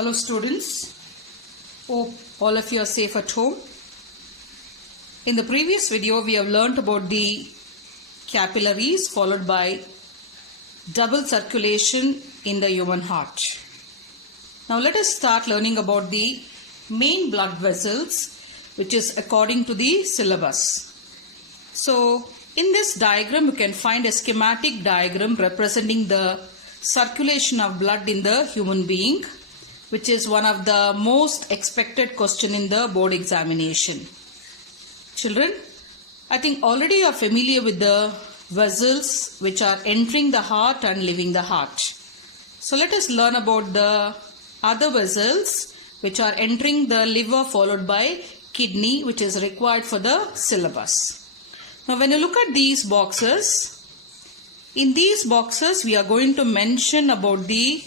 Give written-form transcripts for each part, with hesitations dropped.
Hello students, hope all of you are safe at home. In the previous video we have learnt about the capillaries followed by double circulation in the human heart. Now let us start learning about the main blood vessels, which is according to the syllabus. So in this diagram you can find a schematic diagram representing the circulation of blood in the human being, which is one of the most expected question in the board examination. Children, I think already you are familiar with the vessels which are entering the heart and leaving the heart. So let us learn about the other vessels which are entering the liver followed by kidney, which is required for the syllabus. Now when you look at these boxes, in these boxes we are going to mention about the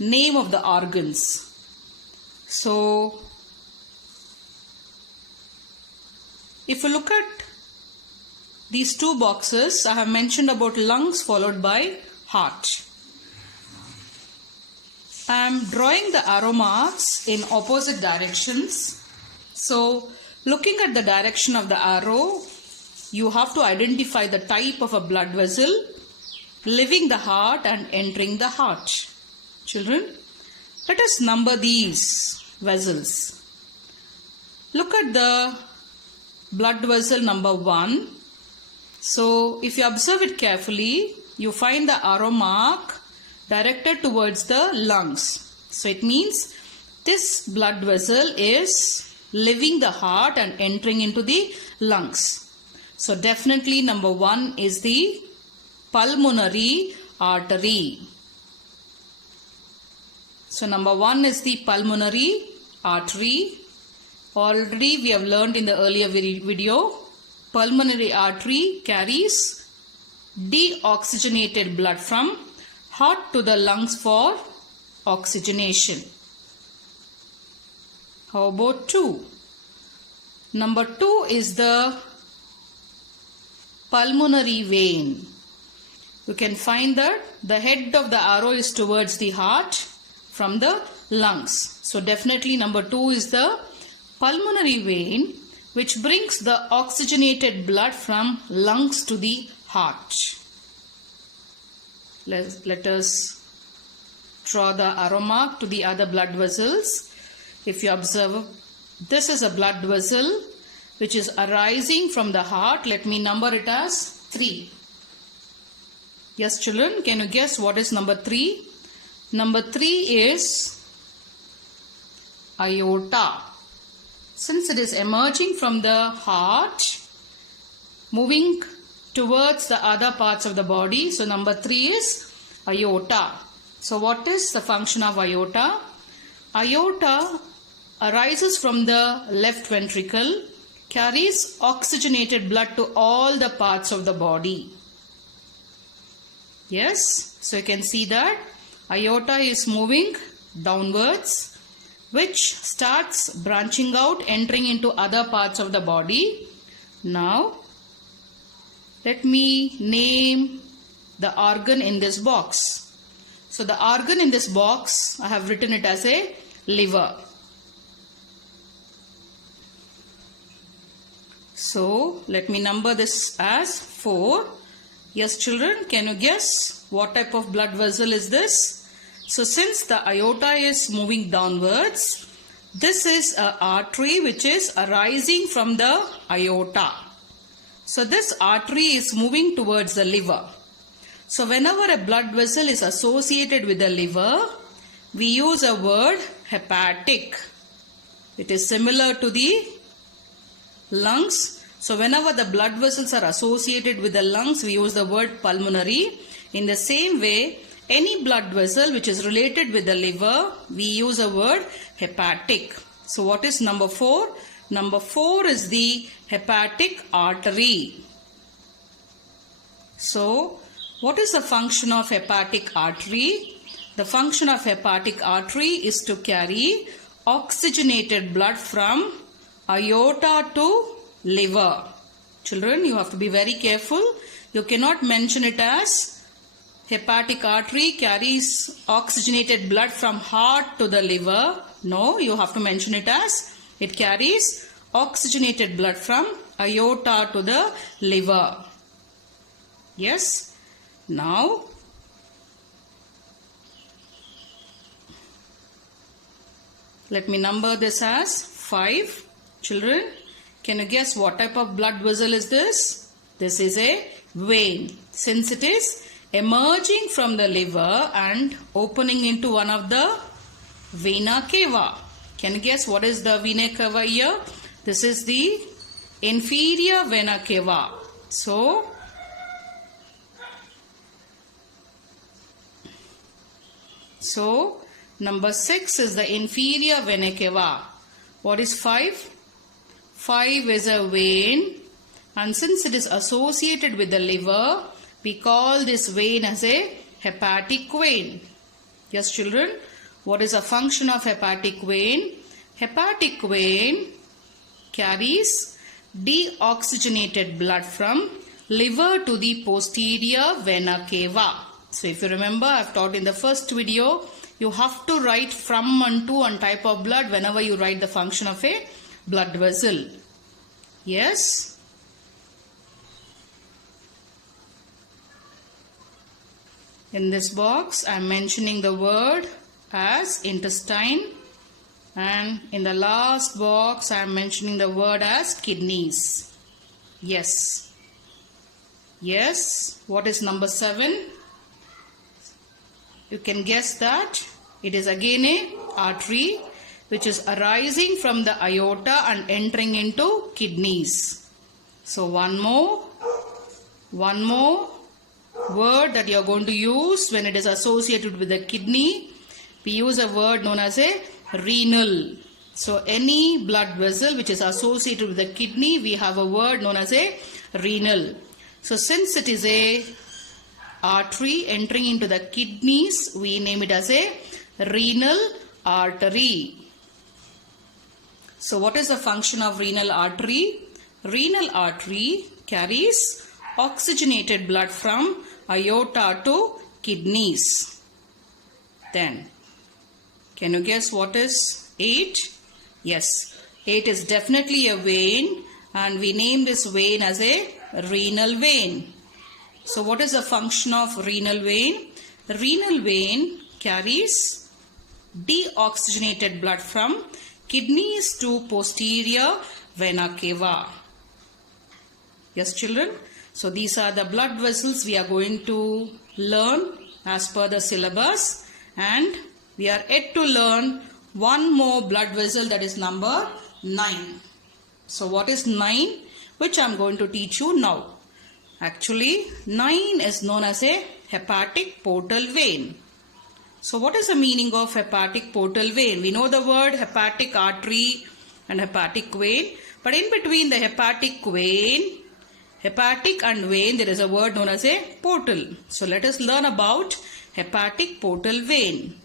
name of the organs. So if you look at these two boxes, I have mentioned about lungs followed by heart. I am drawing the arrow marks in opposite directions. So looking at the direction of the arrow, you have to identify the type of a blood vessel leaving the heart and entering the heart. Children, let us number these vessels. Look at the blood vessel number 1. So if you observe it carefully, you find the arrow mark directed towards the lungs. So it means this blood vessel is leaving the heart and entering into the lungs. So definitely number 1 is the pulmonary artery. So number 1 is the pulmonary artery. Already we have learned in the earlier video, pulmonary artery carries deoxygenated blood from heart to the lungs for oxygenation. How about 2? Number 2 is the pulmonary vein. You can find that the head of the arrow is towards the heart from the lungs. So definitely number 2 is the pulmonary vein, which brings the oxygenated blood from lungs to the heart. Let us draw the arrow mark to the other blood vessels. If you observe, this is a blood vessel which is arising from the heart. Let me number it as 3. Yes children, can you guess what is number 3? Number 3 is aorta. Since it is emerging from the heart, moving towards the other parts of the body, so number 3 is aorta. So what is the function of aorta? Aorta arises from the left ventricle, carries oxygenated blood to all the parts of the body. Yes, so you can see that aorta is moving downwards, which starts branching out, entering into other parts of the body. Now, let me name the organ in this box. So the organ in this box, I have written it as a liver. So let me number this as 4. Yes children, can you guess what type of blood vessel is this? So since the aorta is moving downwards, this is an artery which is arising from the aorta. So this artery is moving towards the liver. So whenever a blood vessel is associated with the liver, we use a word hepatic. It is similar to the lungs. So whenever the blood vessels are associated with the lungs, we use the word pulmonary. In the same way, any blood vessel which is related with the liver, we use a word hepatic. So what is number 4? Number 4 is the hepatic artery. So what is the function of hepatic artery? The function of hepatic artery is to carry oxygenated blood from aorta to liver. Children, you have to be very careful. You cannot mention it as hepatic artery carries oxygenated blood from heart to the liver. No, you have to mention it as it carries oxygenated blood from aorta to the liver. Yes. Now, let me number this as 5. Children, can you guess what type of blood vessel is this? This is a vein. Since it is emerging from the liver and opening into one of the vena cava. Can you guess what is the vena cava here? This is the inferior vena cava. So number 6 is the inferior vena cava. What is 5? 5 is a vein, and since it is associated with the liver, we call this vein as a hepatic vein. Yes, children, what is a function of hepatic vein? Hepatic vein carries deoxygenated blood from liver to the posterior vena cava. So if you remember, I have taught in the first video, you have to write from and to and type of blood whenever you write the function of a blood vessel. Yes. In this box, I am mentioning the word as intestine, and in the last box, I am mentioning the word as kidneys. Yes. Yes. What is number 7? You can guess that it is again a artery which is arising from the aorta and entering into kidneys. So one more word that you are going to use when it is associated with the kidney. We use a word known as a renal. So any blood vessel which is associated with the kidney, we have a word known as a renal. So since it is a artery entering into the kidneys, we name it as a renal artery. So what is the function of renal artery? Renal artery carries oxygenated blood from aorta to kidneys. Then, can you guess what is 8? Yes, 8 is definitely a vein, and we name this vein as a renal vein. So what is the function of renal vein? The renal vein carries deoxygenated blood from kidneys to posterior vena cava. Yes, children. So these are the blood vessels we are going to learn as per the syllabus, and we are yet to learn one more blood vessel, that is number 9. So what is 9? Which I am going to teach you now. Actually, 9 is known as a hepatic portal vein. So what is the meaning of hepatic portal vein? We know the word hepatic artery and hepatic vein, but in between the hepatic vein, hepatic and vein, there is a word known as a portal. So let us learn about hepatic portal vein.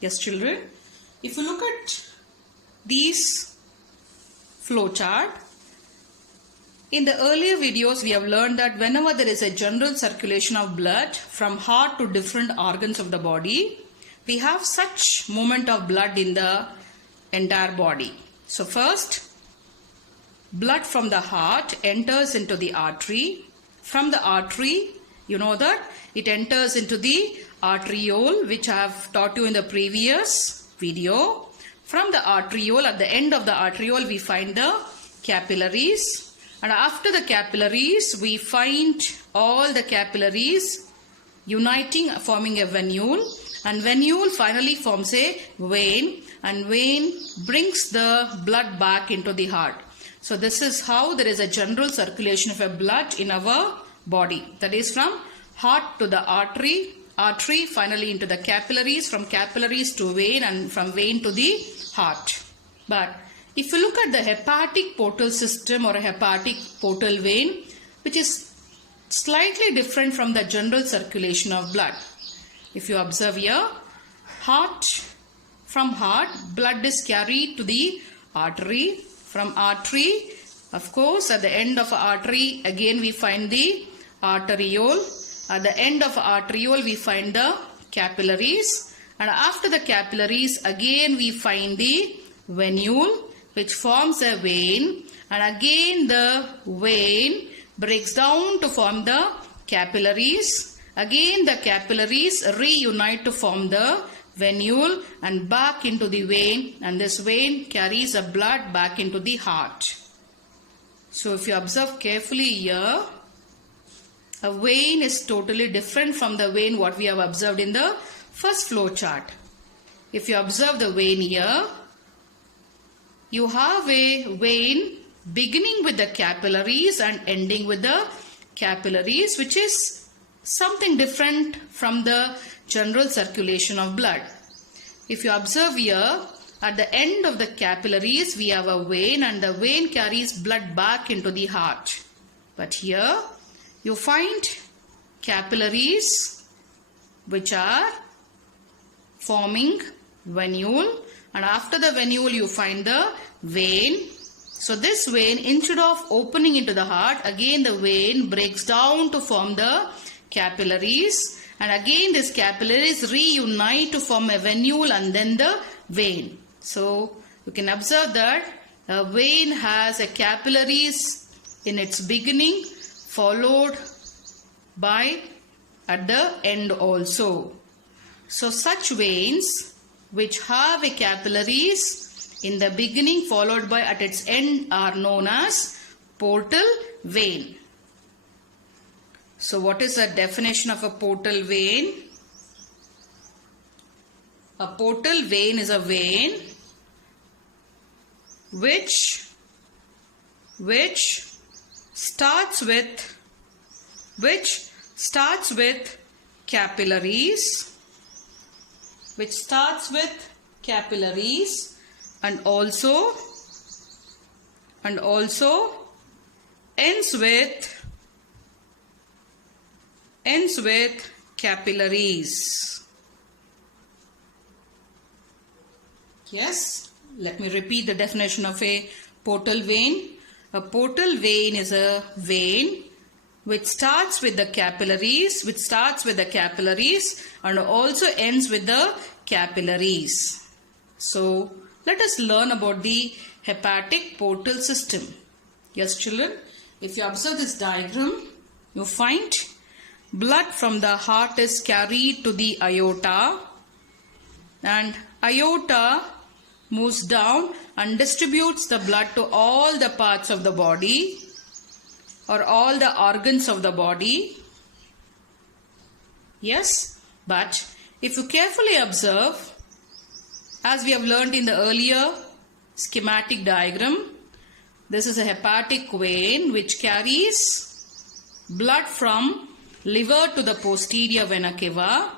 Yes, children, if you look at these flowchart, in the earlier videos, we have learned that whenever there is a general circulation of blood from heart to different organs of the body, we have such movement of blood in the entire body. So first, blood from the heart enters into the artery. From the artery, you know that it enters into the arteriole, which I have taught you in the previous video. From the arteriole, at the end of the arteriole, we find the capillaries. And after the capillaries, we find all the capillaries uniting, forming a venule. And venule finally forms a vein. And vein brings the blood back into the heart. So this is how there is a general circulation of a blood in our body. That is from heart to the artery, artery finally into the capillaries, from capillaries to vein, and from vein to the heart. But if you look at the hepatic portal system or a hepatic portal vein, which is slightly different from the general circulation of blood. If you observe here, from heart, blood is carried to the artery. From artery, of course, at the end of artery, again we find the arteriole. At the end of arteriole we find the capillaries, and after the capillaries again we find the venule which forms a vein, and again the vein breaks down to form the capillaries. Again the capillaries reunite to form the venule and back into the vein, and this vein carries the blood back into the heart. So if you observe carefully here, a vein is totally different from the vein what we have observed in the first flow chart. If you observe the vein here, you have a vein beginning with the capillaries and ending with the capillaries, which is something different from the general circulation of blood. If you observe here, at the end of the capillaries we have a vein, and the vein carries blood back into the heart. But here you find capillaries which are forming venule, and after the venule you find the vein. So this vein, instead of opening into the heart, again the vein breaks down to form the capillaries, and again this capillaries reunite to form a venule and then the vein. So you can observe that a vein has a capillaries in its beginning, followed by at the end also. So such veins which have a capillaries in the beginning followed by at its end are known as portal vein. So what is the definition of a portal vein? A portal vein is a vein which starts with capillaries, and also ends with capillaries. Yes, let me repeat the definition of a portal vein. A portal vein is a vein which starts with the capillaries, and also ends with the capillaries. So let us learn about the hepatic portal system. Yes children, if you observe this diagram, you find blood from the heart is carried to the aorta, and aorta moves down and distributes the blood to all the parts of the body or all the organs of the body. Yes, but if you carefully observe, as we have learned in the earlier schematic diagram, this is a hepatic vein which carries blood from liver to the posterior vena cava.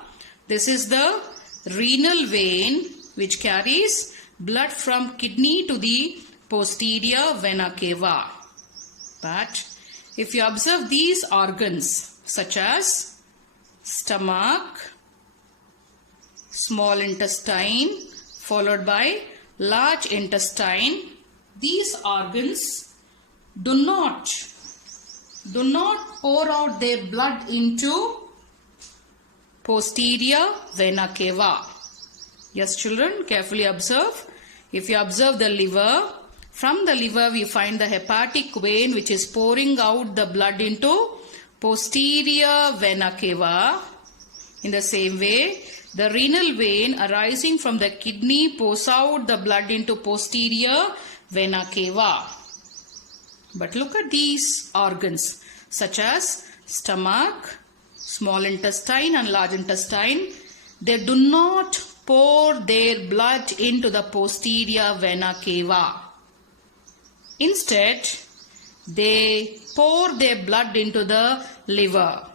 This is the renal vein which carries blood from kidney to the posterior vena cava. But if you observe these organs such as stomach, small intestine followed by large intestine, these organs do not pour out their blood into posterior vena cava. Yes children, carefully observe. If you observe the liver, from the liver we find the hepatic vein which is pouring out the blood into posterior vena cava. In the same way, the renal vein arising from the kidney pours out the blood into posterior vena cava. But look at these organs such as stomach, small intestine and large intestine. They do not pour their blood into the posterior vena cava. Instead, they pour their blood into the liver.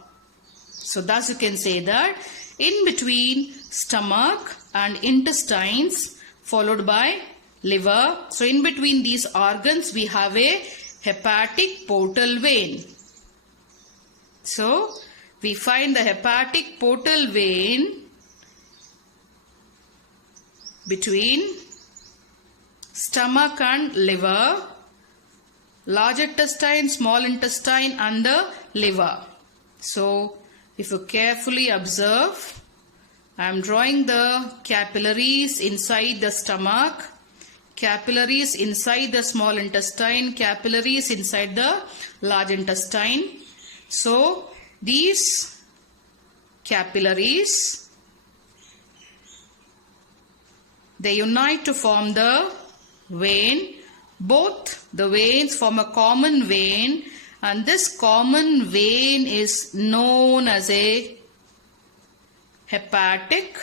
So thus you can say that in between stomach and intestines followed by liver, so in between these organs we have a hepatic portal vein. So we find the hepatic portal vein between stomach and liver, large intestine, small intestine and the liver. So If you carefully observe, I am drawing the capillaries inside the stomach, capillaries inside the small intestine, capillaries inside the large intestine. So these capillaries, they unite to form the vein. Both the veins form a common vein, and this common vein is known as a hepatic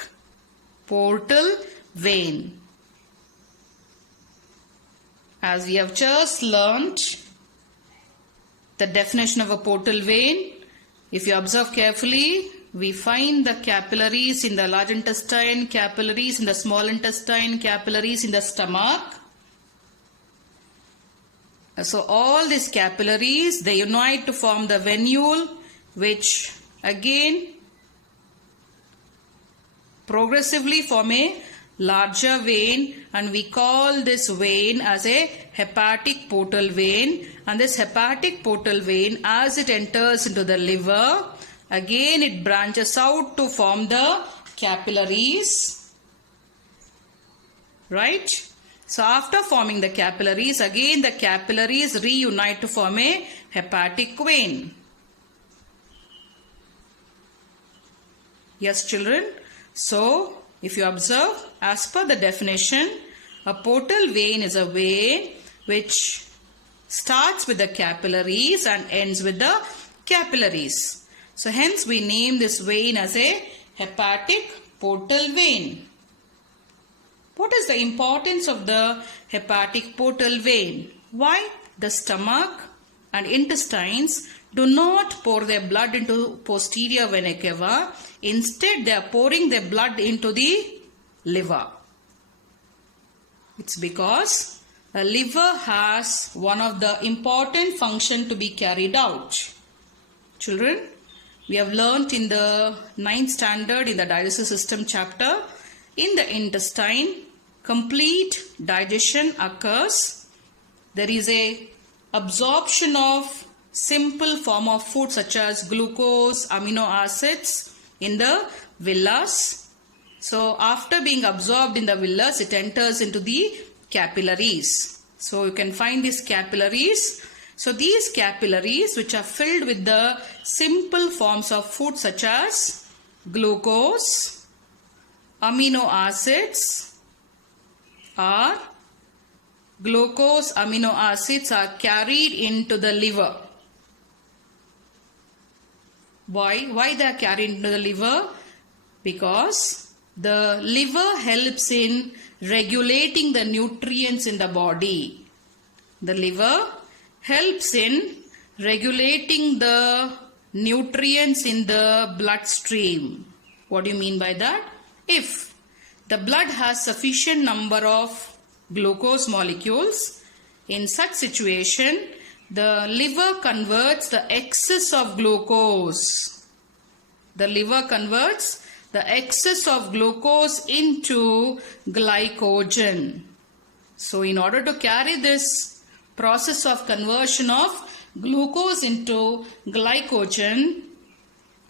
portal vein. As we have just learnt the definition of a portal vein, if you observe carefully, we find the capillaries in the large intestine, capillaries in the small intestine, capillaries in the stomach. So all these capillaries, they unite to form the venule, which again progressively form a larger vein, and we call this vein as a hepatic portal vein. And this hepatic portal vein, as it enters into the liver, again it branches out to form the capillaries, right? So after forming the capillaries, again the capillaries reunite to form a hepatic vein. Yes, children? So if you observe, as per the definition, a portal vein is a vein which starts with the capillaries and ends with the capillaries. So hence we name this vein as a hepatic portal vein. What is the importance of the hepatic portal vein? Why the stomach and intestines do not pour their blood into posterior vena cava. Instead, they are pouring their blood into the liver. It's because the liver has one of the important function to be carried out. Children, we have learnt in the 9th standard in the digestive system chapter, in the intestine, complete digestion occurs. There is a absorption of simple form of food such as glucose, amino acids in the villas. So after being absorbed in the villas, it enters into the capillaries. So you can find these capillaries. So these capillaries, which are filled with the simple forms of food such as glucose, amino acids, are carried into the liver. Why they are carried into the liver? Because the liver helps in regulating the nutrients in the body. The liver helps in regulating the nutrients in the bloodstream. What do you mean by that? If the blood has sufficient number of glucose molecules, in such situation, the liver converts the excess of glucose. The liver converts the excess of glucose into glycogen. So in order to carry this process of conversion of glucose into glycogen,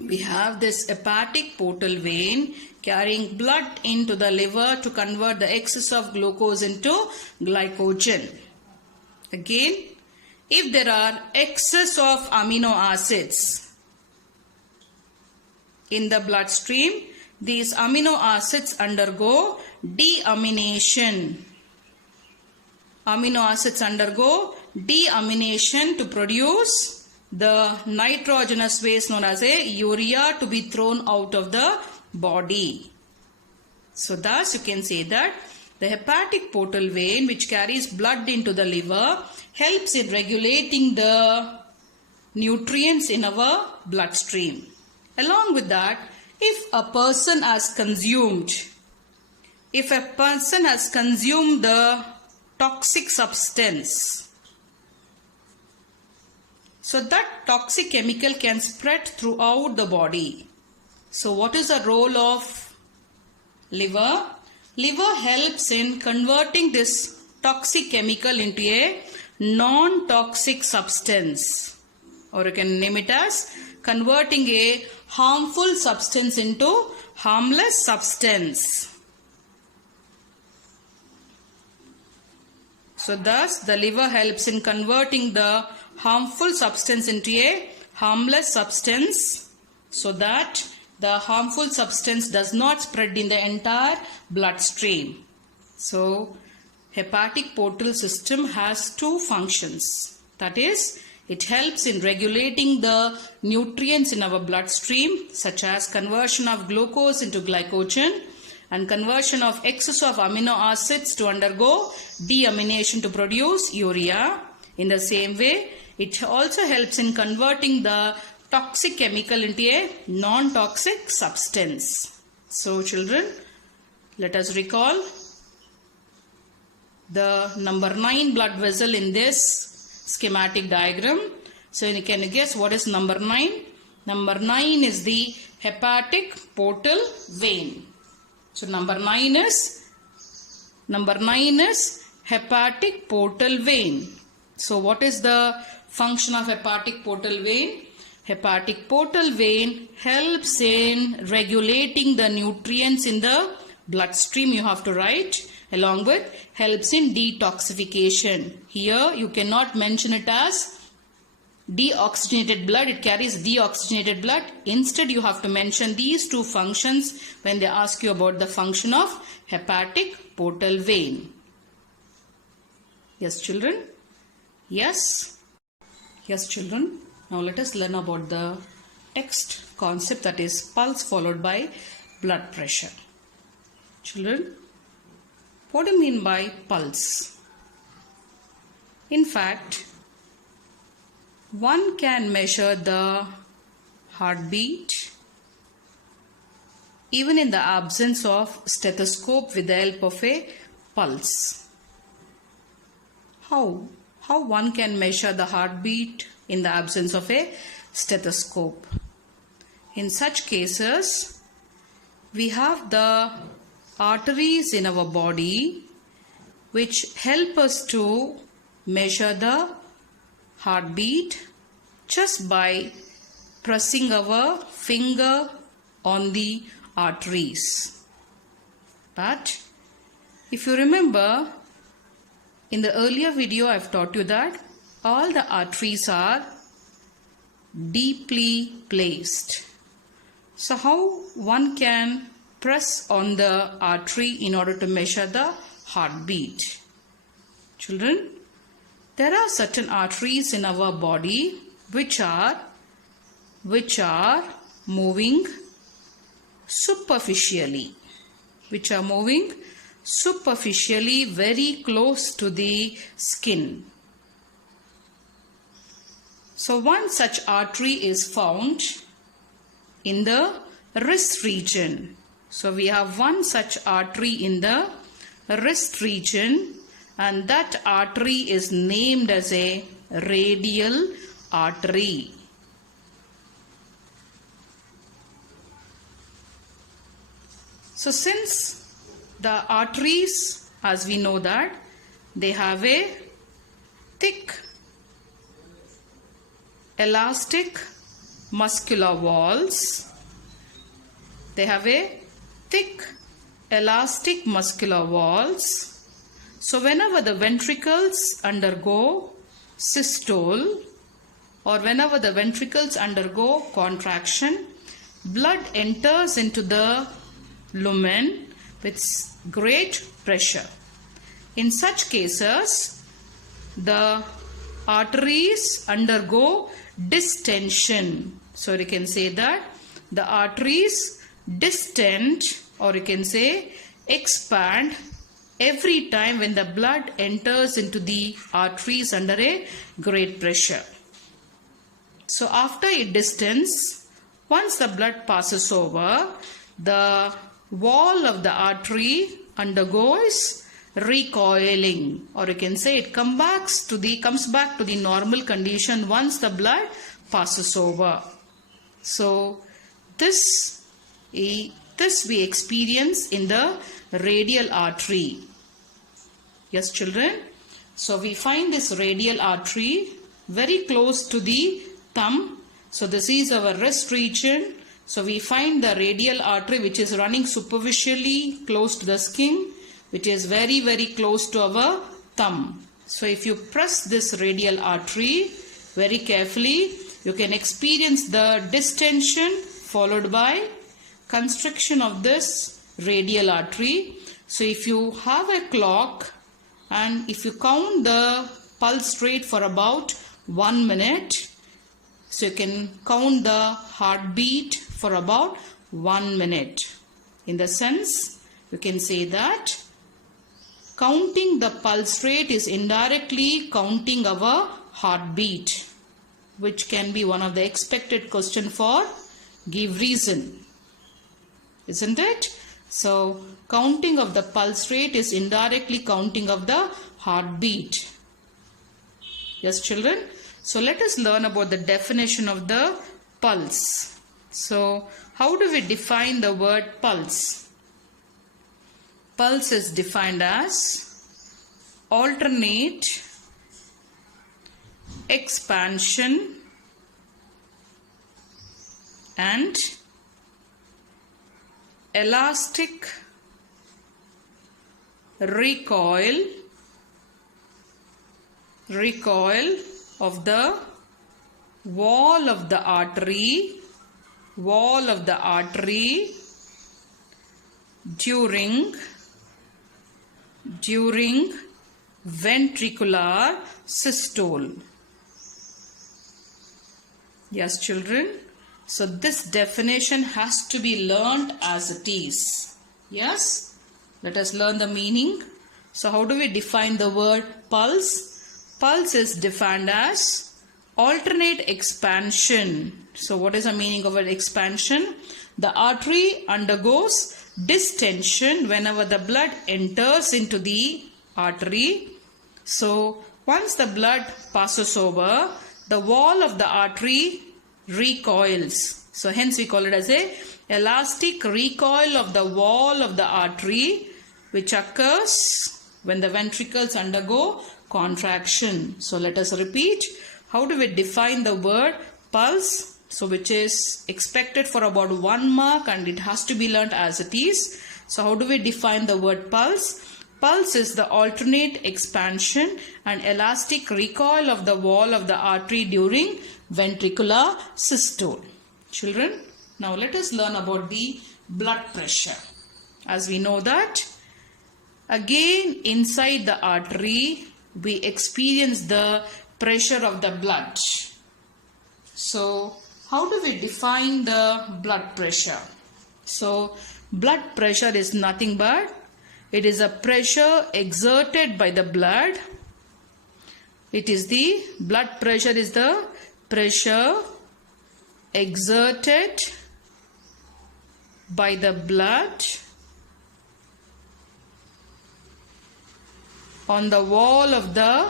we have this hepatic portal vein carrying blood into the liver to convert the excess of glucose into glycogen. Again, if there are excess of amino acids in the bloodstream, these amino acids undergo deamination. Amino acids undergo deamination to produce the nitrogenous waste known as a urea to be thrown out of the body. So thus you can say that the hepatic portal vein, which carries blood into the liver, helps in regulating the nutrients in our bloodstream. Along with that, if a person has consumed the toxic substance, so that toxic chemical can spread throughout the body. So what is the role of liver? Liver helps in converting this toxic chemical into a non-toxic substance, or you can name it as converting a harmful substance into harmless substance. So thus the liver helps in converting the harmful substance into a harmless substance, so that the harmful substance does not spread in the entire bloodstream. So hepatic portal system has two functions. That is, it helps in regulating the nutrients in our bloodstream, such as conversion of glucose into glycogen and conversion of excess of amino acids to undergo deamination to produce urea. In the same way, it also helps in converting the toxic chemical into a non-toxic substance. So children, let us recall the number 9 blood vessel in this schematic diagram. So you can guess what is number 9. Number 9 is the hepatic portal vein. So number 9 is hepatic portal vein. So what is the function of hepatic portal vein? Hepatic portal vein helps in regulating the nutrients in the bloodstream. You have to write along with helps in detoxification. Here you cannot mention it as deoxygenated blood. It carries deoxygenated blood. Instead you have to mention these two functions when they ask you about the function of hepatic portal vein. Yes children? Yes children. Now let us learn about the text concept, that is pulse followed by blood pressure. Children, what do you mean by pulse? In fact, one can measure the heartbeat even in the absence of stethoscope with the help of a pulse. How one can measure the heartbeat in the absence of a stethoscope? In such cases, we have the arteries in our body which help us to measure the heartbeat just by pressing our finger on the arteries. But if you remember, in the earlier video I've taught you that all the arteries are deeply placed. So how one can press on the artery in order to measure the heartbeat? Children, there are certain arteries in our body which are moving superficially, very close to the skin. So one such artery is found in the wrist region. So we have one such artery in the wrist region, and that artery is named as a radial artery. So since the arteries, as we know that, they have a thick elastic muscular walls. So whenever the ventricles undergo systole or whenever the ventricles undergo contraction, blood enters into the lumen with great pressure. In such cases, the arteries undergo distension. So you can say that the arteries distend, or you can say expand, every time when the blood enters into the arteries under a great pressure. So after it distends, once the blood passes over, the wall of the artery undergoes recoiling, or you can say it comes back to the normal condition once the blood passes over. So this we experience in the radial artery. Yes children, so we find this radial artery very close to the thumb. So this is our wrist region, So we find the radial artery which is running superficially close to the skin, which is very, very close to our thumb. So if you press this radial artery very carefully, you can experience the distension followed by constriction of this radial artery. So if you have a clock and if you count the pulse rate for about 1 minute, so you can count the heartbeat for about 1 minute. In the sense, you can say that counting the pulse rate is indirectly counting our heartbeat, which can be one of the expected question for give reason, isn't it? So counting of the pulse rate is indirectly counting of the heartbeat. Yes, children. So let us learn about the definition of the pulse. So how do we define the word pulse? Pulse is defined as alternate expansion and elastic recoil of the wall of the artery during ventricular systole. Yes, children. So this definition has to be learned as it is. Yes. Let us learn the meaning. So how do we define the word pulse? Pulse is defined as alternate expansion. So what is the meaning of an expansion? The artery undergoes distension whenever the blood enters into the artery. So once the blood passes over, the wall of the artery recoils. So hence we call it as a elastic recoil of the wall of the artery, which occurs when the ventricles undergo contraction. So let us repeat. How do we define the word pulse? So which is expected for about 1 mark and it has to be learnt as it is. So how do we define the word pulse? Pulse is the alternate expansion and elastic recoil of the wall of the artery during ventricular systole. Children, now let us learn about the blood pressure. As we know that, again inside the artery, we experience the pressure of the blood. So, how do we define the blood pressure? So, blood pressure is nothing but it is a pressure exerted by the blood. It is the blood pressure is the pressure exerted by the blood on the wall of the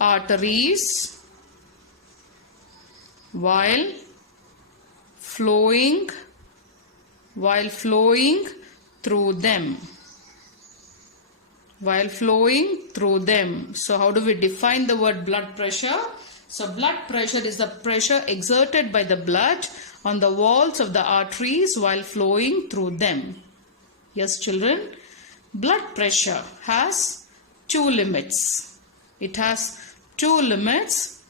arteries while flowing through them. So how do we define the word blood pressure? So blood pressure is the pressure exerted by the blood on the walls of the arteries while flowing through them. Yes, children. Blood pressure has 2 limits. It has 2 limits.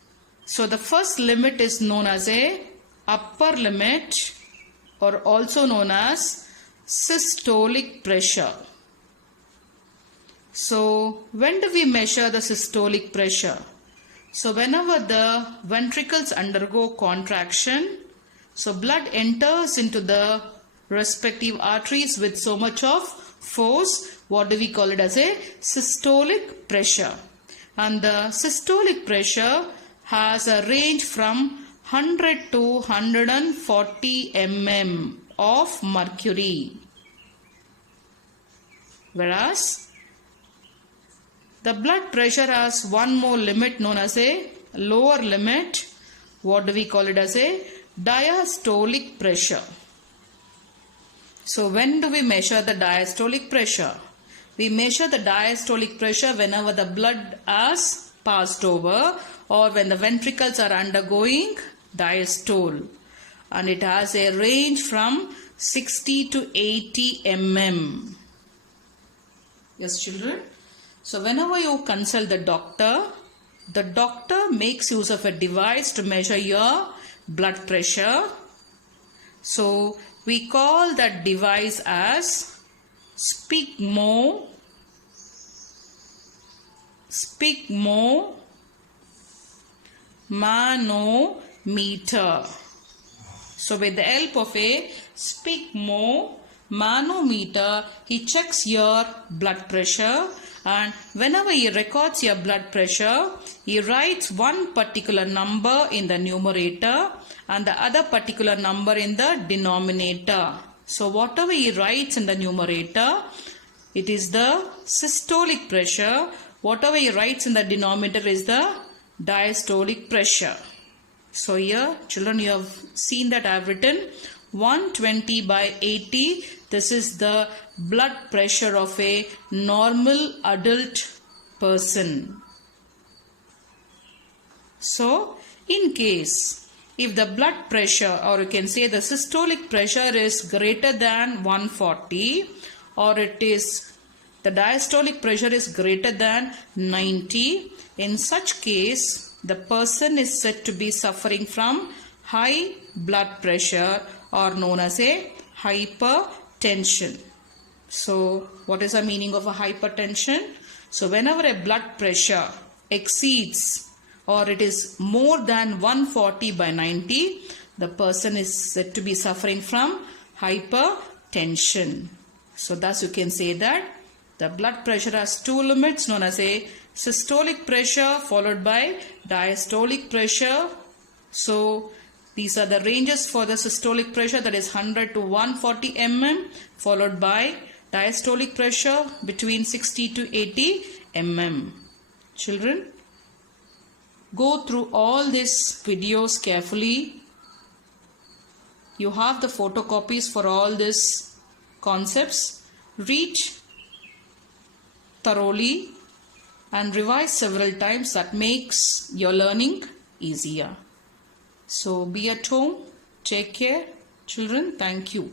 So the first limit is known as a upper limit or also known as systolic pressure. So when do we measure the systolic pressure? So whenever the ventricles undergo contraction, so blood enters into the respective arteries with so much of force, what do we call it as a systolic pressure. And the systolic pressure has a range from 100 to 140 mm of mercury. Whereas the blood pressure has one more limit known as a lower limit. What do we call it as a diastolic pressure? So when do we measure the diastolic pressure? We measure the diastolic pressure whenever the blood has passed over or when the ventricles are undergoing diastole, and it has a range from 60 to 80 mm. Yes, children. So whenever you consult the doctor makes use of a device to measure your blood pressure. So we call that device as sphygmomanometer. So with the help of a sphygmomanometer, he checks your blood pressure, and whenever he records your blood pressure, he writes one particular number in the numerator and the other particular number in the denominator. So whatever he writes in the numerator, it is the systolic pressure. Whatever he writes in the denominator is the diastolic pressure. So here, children, you have seen that I have written 120/80. This is the blood pressure of a normal adult person. So, in case if the blood pressure, or you can say the systolic pressure, is greater than 140, or it is the diastolic pressure is greater than 90, in such case the person is said to be suffering from high blood pressure, or known as a hypertension. So what is the meaning of a hypertension? So whenever a blood pressure exceeds, or it is more than 140/90, the person is said to be suffering from hypertension. So thus you can say that the blood pressure has two limits, known as a systolic pressure followed by diastolic pressure. So these are the ranges for the systolic pressure, that is 100 to 140 mm, followed by diastolic pressure between 60 to 80 mm. Children, go through all these videos carefully. You have the photocopies for all these concepts. Read thoroughly and revise several times. That makes your learning easier. So be at home. Take care, children. Thank you.